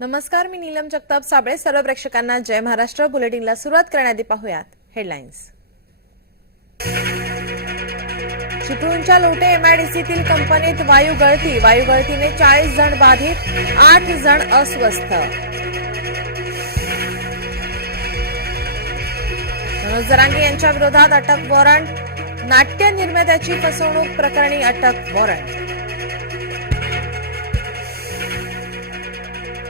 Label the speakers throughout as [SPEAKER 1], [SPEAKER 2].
[SPEAKER 1] नमस्कार मी नीलम जगताप साबळे. सर्व प्रेक्षकांना जय महाराष्ट्र. बुलेटिनला सुरुवात करण्याआधी पाहूयात हेडलाईन्स. चिपळूणच्या लोटे एमआयडीसीतील कंपनीत वायू गळती. वायू गळतीने चाळीस जण बाधित आठ जण अस्वस्थ. मनोज जरांगे यांच्या विरोधात अटक वॉरंट. नाट्य निर्मात्याची फसवणूक प्रकरणी अटक वॉरंट.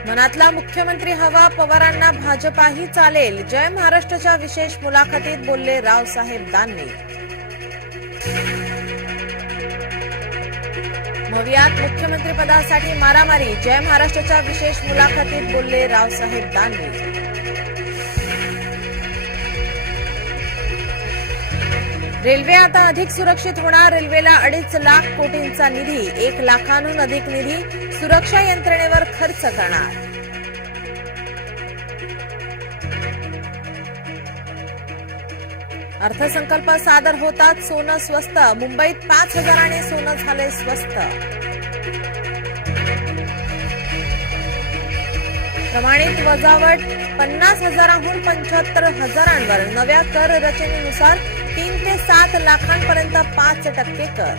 [SPEAKER 1] मनातला मुख्यमंत्री हवा पवारांना भाजपाही चालेल. जय महाराष्ट्राच्या विशेष मुलाखतीत बोलले रावसाहेब दानवे. भवियात मुख्यमंत्री पदासाठी मारामारी. जय महाराष्ट्राच्या विशेष मुलाखतीत बोलले रावसाहेब दानवे. रेल्वे आता अधिक सुरक्षित होणार. रेल्वेला अडीच लाख कोटींचा निधी एक लाखांहून अधिक निधी सुरक्षा यंत्रणेवर खर्च करणार. अर्थसंकल्प सादर होतात सोनं स्वस्त. मुंबईत पाच हजाराने सोनं झाले स्वस्त. प्रमाणित वजावट पन्नास हजारांहून पंच्याहत्तर हजारांवर. नव्या कर रचनेनुसार तीन ते सात लाखांपर्यंत पाच टक्के कर.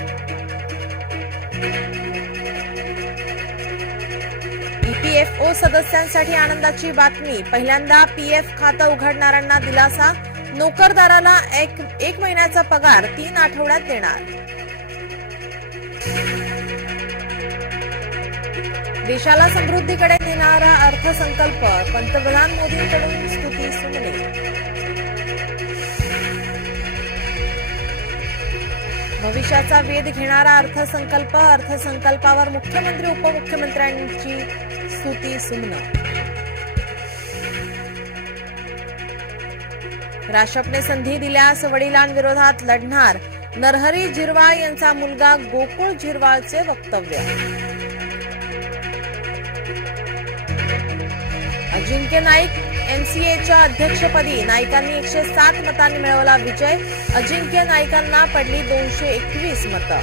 [SPEAKER 1] ईपीएफओ सदस्यांसाठी आनंदाची बातमी. पहिल्यांदा पीएफ खातं उघडणाऱ्यांना दिलासा. नोकरदाराला एक एक महिन्याचा पगार तीन आठवड्यात देणार. देशाला समृद्धीकडे नेणारा अर्थसंकल्प पंतप्रधान मोदींकडून स्तुती सुमने भविष्याचा वेध घेणारा अर्थसंकल्प अर्थसंकल्पावर मुख्यमंत्री उपमुख्यमंत्र्यांची स्तुती सुमन. राशपने संधी दिल्यास वडिलांविरोधात लढणार नरहरी झिरवाळ यांचा मुलगा गोकुळ झिरवाळचे वक्तव्य. अजिंक्य नाईक एमसीएच्या अध्यक्षपदी नाईकांनी एकशे सात मतांनी मिळवला विजय. अजिंक्य नाईकांना पडली दोनशे एकवीस मतं.